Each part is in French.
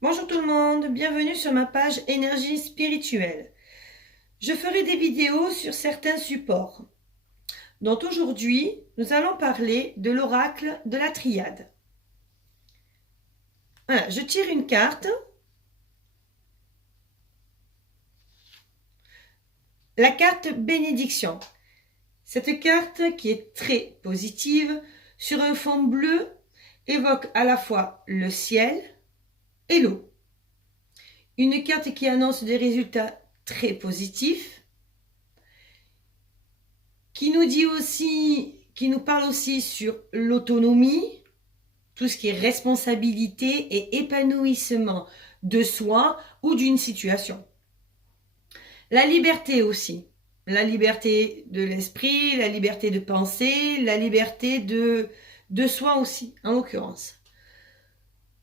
Bonjour tout le monde, bienvenue sur ma page énergie spirituelle. Je ferai des vidéos sur certains supports. Donc aujourd'hui, nous allons parler de l'oracle de la triade. Voilà, je tire une carte. La carte bénédiction. Cette carte qui est très positive, sur un fond bleu, évoque à la fois le ciel et l'eau. Une carte qui annonce des résultats très positifs, qui nous dit aussi, qui nous parle aussi sur l'autonomie, tout ce qui est responsabilité et épanouissement de soi ou d'une situation. La liberté aussi, la liberté de l'esprit, la liberté de penser, la liberté de soi aussi, en l'occurrence.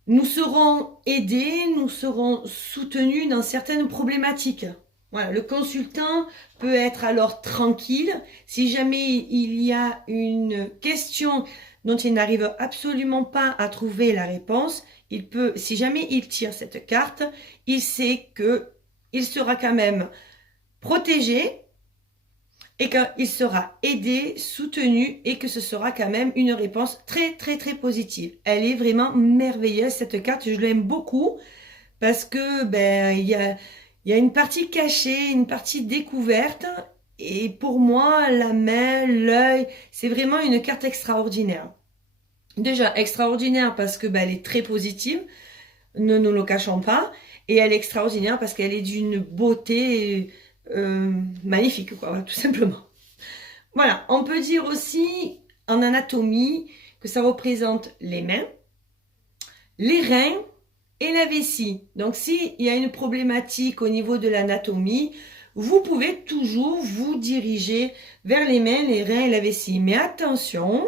Nous serons aidés, nous serons soutenus dans certaines problématiques. Voilà, le consultant peut être alors tranquille. Si jamais il y a une question dont il n'arrive absolument pas à trouver la réponse, il peut, si jamais il tire cette carte, il sait que il sera quand même protégé et qu'il sera aidé, soutenu et que ce sera quand même une réponse très très très positive. Elle est vraiment merveilleuse cette carte, je l'aime beaucoup parce que il y a une partie cachée, une partie découverte et pour moi la main, l'œil, c'est vraiment une carte extraordinaire. Déjà extraordinaire parce que elle est très positive, ne nous le cachons pas, et elle est extraordinaire parce qu'elle est d'une beauté magnifique, quoi, voilà, tout simplement. Voilà, on peut dire aussi en anatomie que ça représente les mains, les reins et la vessie. Donc s'il y a une problématique au niveau de l'anatomie, vous pouvez toujours vous diriger vers les mains, les reins et la vessie. Mais attention,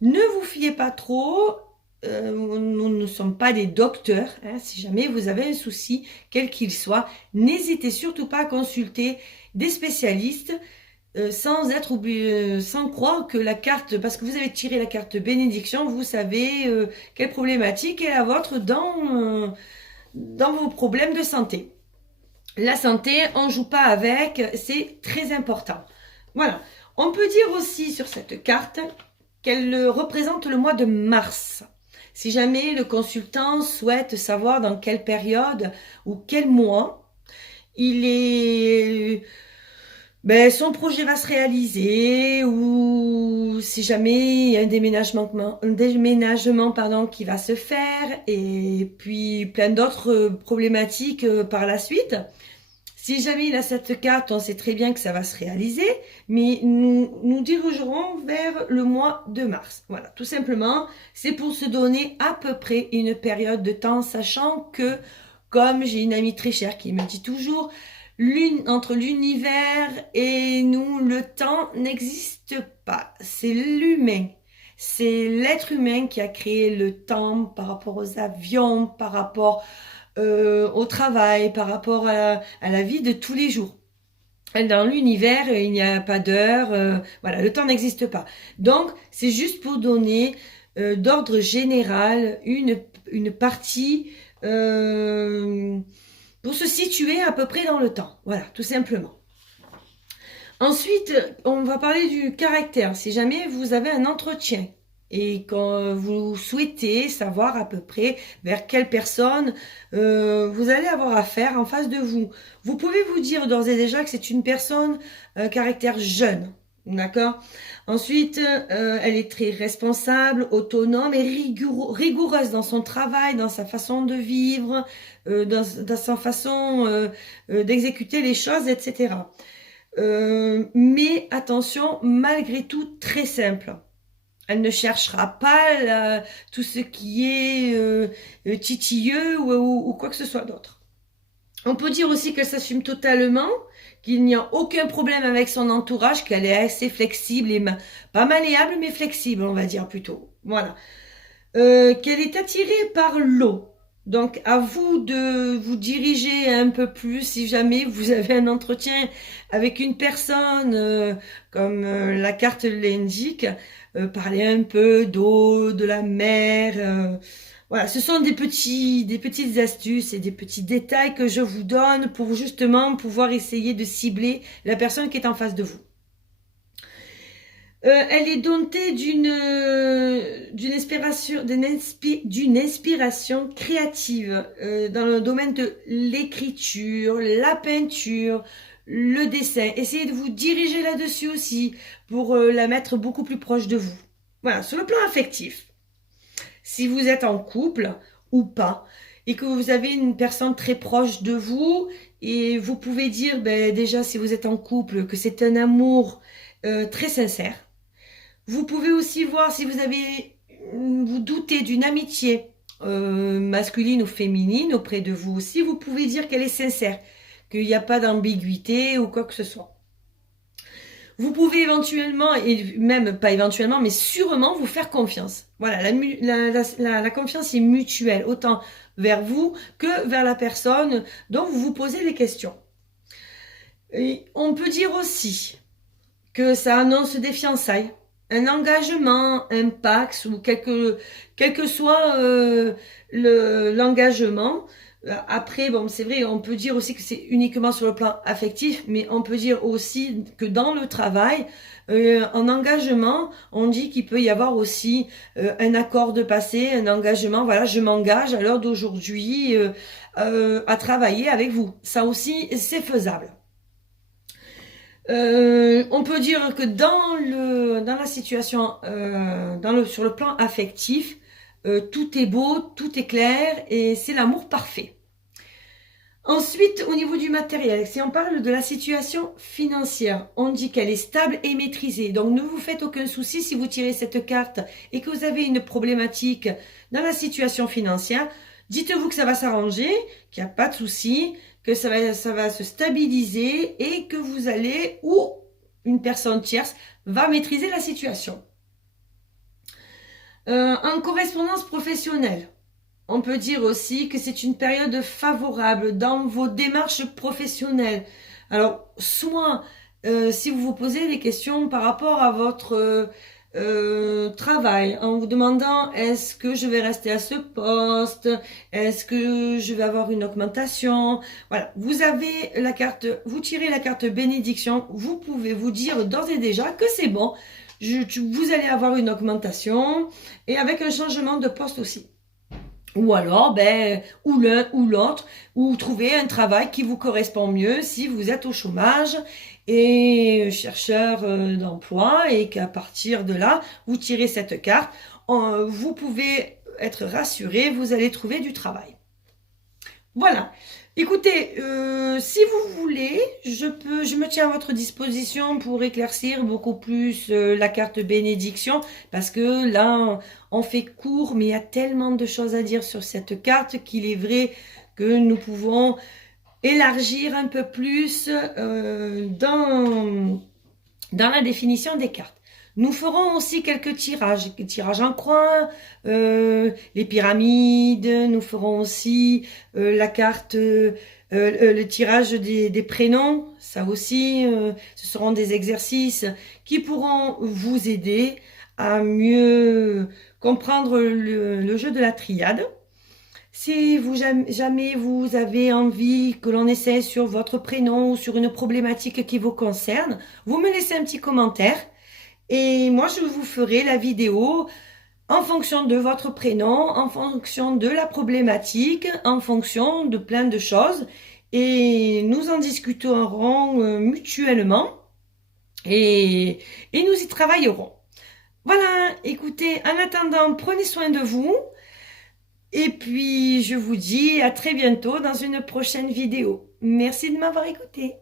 ne vous fiez pas trop. Nous ne sommes pas des docteurs. Hein. Si jamais vous avez un souci, quel qu'il soit, n'hésitez surtout pas à consulter des spécialistes sans croire que la carte, parce que vous avez tiré la carte bénédiction, vous savez quelle problématique est la vôtre dans vos problèmes de santé. La santé, on ne joue pas avec, c'est très important. Voilà. On peut dire aussi sur cette carte qu'elle représente le mois de mars. Si jamais le consultant souhaite savoir dans quelle période ou quel mois il est, son projet va se réaliser ou si jamais il y a un déménagement qui va se faire et puis plein d'autres problématiques par la suite. Si jamais il a cette carte, on sait très bien que ça va se réaliser, mais nous dirigerons vers le mois de mars. Voilà, tout simplement, c'est pour se donner à peu près une période de temps, sachant que, comme j'ai une amie très chère qui me dit toujours, entre l'univers et nous, le temps n'existe pas. C'est l'humain. C'est l'être humain qui a créé le temps par rapport aux avions, par rapport au travail, par rapport à la vie de tous les jours. Dans l'univers, il n'y a pas d'heure, voilà, le temps n'existe pas. Donc, c'est juste pour donner d'ordre général une partie pour se situer à peu près dans le temps. Voilà, tout simplement. Ensuite, on va parler du caractère. Si jamais vous avez un entretien et quand vous souhaitez savoir à peu près vers quelle personne vous allez avoir affaire en face de vous, vous pouvez vous dire d'ores et déjà que c'est une personne caractère jeune. D'accord. Ensuite, elle est très responsable, autonome et rigoureuse dans son travail, dans sa façon de vivre, dans sa façon d'exécuter les choses, etc. Mais attention, malgré tout, très simple. Elle ne cherchera pas tout ce qui est titilleux ou quoi que ce soit d'autre. On peut dire aussi qu'elle s'assume totalement, qu'il n'y a aucun problème avec son entourage, qu'elle est assez flexible et pas malléable, mais flexible, on va dire plutôt. Voilà. Qu'elle est attirée par l'eau. Donc, à vous de vous diriger un peu plus si jamais vous avez un entretien avec une personne, comme la carte l'indique, parler un peu d'eau, de la mer, Voilà, ce sont des petites astuces et des petits détails que je vous donne pour justement pouvoir essayer de cibler la personne qui est en face de vous. Elle est dotée d'une inspiration créative dans le domaine de l'écriture, la peinture, le dessin. Essayez de vous diriger là-dessus aussi pour la mettre beaucoup plus proche de vous. Voilà, sur le plan affectif. Si vous êtes en couple ou pas, et que vous avez une personne très proche de vous, et vous pouvez dire déjà si vous êtes en couple que c'est un amour très sincère. Vous pouvez aussi voir si vous doutez d'une amitié masculine ou féminine auprès de vous aussi, vous pouvez dire qu'elle est sincère, qu'il n'y a pas d'ambiguïté ou quoi que ce soit. Vous pouvez éventuellement, et même pas éventuellement, mais sûrement vous faire confiance. Voilà, la confiance est mutuelle, autant vers vous que vers la personne dont vous vous posez les questions. Et on peut dire aussi que ça annonce des fiançailles, un engagement, un pax, ou quel que soit l'engagement. Après, bon, c'est vrai, on peut dire aussi que c'est uniquement sur le plan affectif, mais on peut dire aussi que dans le travail, en engagement, on dit qu'il peut y avoir aussi un accord de passé, un engagement, voilà, je m'engage à l'heure d'aujourd'hui à travailler avec vous. Ça aussi, c'est faisable. On peut dire que dans la situation, sur le plan affectif, tout est beau, tout est clair et c'est l'amour parfait. Ensuite, au niveau du matériel, si on parle de la situation financière, on dit qu'elle est stable et maîtrisée. Donc, ne vous faites aucun souci si vous tirez cette carte et que vous avez une problématique dans la situation financière. Dites-vous que ça va s'arranger, qu'il n'y a pas de souci, que ça va se stabiliser et que vous allez, ou une personne tierce, va maîtriser la situation. En correspondance professionnelle, on peut dire aussi que c'est une période favorable dans vos démarches professionnelles. Alors, soit si vous vous posez des questions par rapport à votre travail, en vous demandant est-ce que je vais rester à ce poste, est-ce que je vais avoir une augmentation, voilà, vous avez la carte, vous tirez la carte bénédiction, vous pouvez vous dire d'ores et déjà que c'est bon, vous allez avoir une augmentation et avec un changement de poste aussi. Ou alors, ou l'un ou l'autre, ou trouver un travail qui vous correspond mieux si vous êtes au chômage et chercheur d'emploi et qu'à partir de là, vous tirez cette carte, vous pouvez être rassuré, vous allez trouver du travail. Voilà. Écoutez, si vous voulez, je me tiens à votre disposition pour éclaircir beaucoup plus la carte bénédiction, parce que là, on fait court, mais il y a tellement de choses à dire sur cette carte qu'il est vrai que nous pouvons élargir un peu plus dans la définition des cartes. Nous ferons aussi quelques tirages en croix, les pyramides, nous ferons aussi la carte, le tirage des prénoms, ça aussi, ce seront des exercices qui pourront vous aider à mieux comprendre le jeu de la triade. Si jamais vous avez envie que l'on essaie sur votre prénom ou sur une problématique qui vous concerne, vous me laissez un petit commentaire. Et moi, je vous ferai la vidéo en fonction de votre prénom, en fonction de la problématique, en fonction de plein de choses. Et nous en discuterons mutuellement et nous y travaillerons. Voilà, écoutez, en attendant, prenez soin de vous. Et puis, je vous dis à très bientôt dans une prochaine vidéo. Merci de m'avoir écouté.